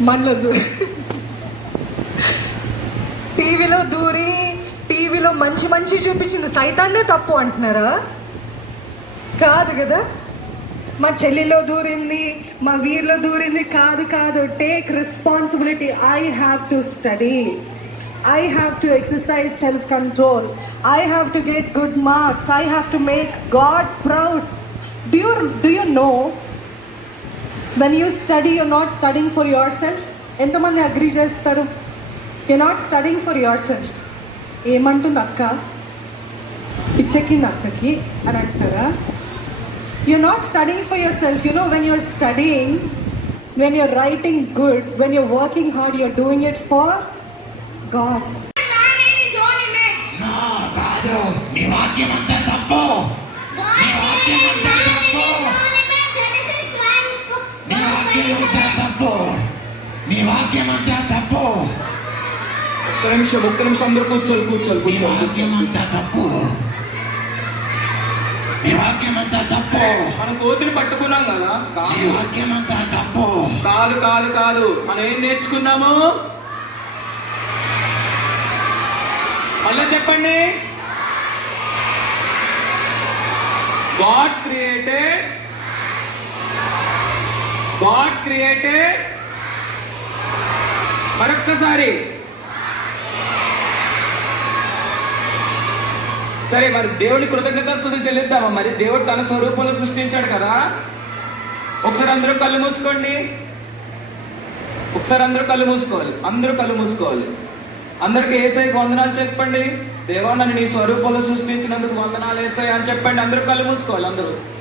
మనలో దూరి టీవీలో మంచి చూపించింది సైతాన్నే తప్పు అంటున్నారా? కాదు కదా. మా చెల్లిలో దూరింది, మా వీరిలో దూరింది కాదు. Take responsibility. I have to study, I have to exercise self-control, I have to get good marks, I have to make God proud. Do you know, when you study, you're not studying for yourself. ఎంతమంది agree చేస్తారు? You're not studying for yourself. ఏమంటుంది అక్క, పిచ్చెక్కింది అక్కకి అని అంటారా? You're not studying for yourself. You know, when you're studying, when you're writing good, when you're working hard, you're doing it for God. కాదు, నీ వాక్యం అంతా తప్పు. నీ వాక్యం అంతా తప్పు. నీ వాక్యం అంతా తప్పు. నీ వాక్యం అంతా తప్పు. ఒక్క నిమిషం అందరూ కూర్చోవాలి. నీ వాక్యం అంతా తప్పు. నీ వాక్యం అంతా తప్పు. మనం కోతిని పట్టుకున్నాం కదా. నీ వాక్యం అంతా తప్పు. కాదు. మనం ఏం నేర్చుకున్నాము? మళ్ళా చెప్పండి. God created మరొక్కసారి. సరే, మరి దేవుడి కృతజ్ఞతాస్తుతులు చెల్లిద్దామా? మరి దేవుడు తన స్వరూపంలో సృష్టించాడు కదా. ఒకసారి అందరూ కళ్ళు మూసుకోండి. అందరూ కళ్ళు మూసుకోవాలి. అందరికి యేసయ్యకు వందనాలు చెప్పండి. దేవా, నన్ను నీ స్వరూపంలో సృష్టించినందుకు వందనాలు యేసయ్య అని చెప్పండి. అందరూ కళ్ళు మూసుకోవాలి. అందరూ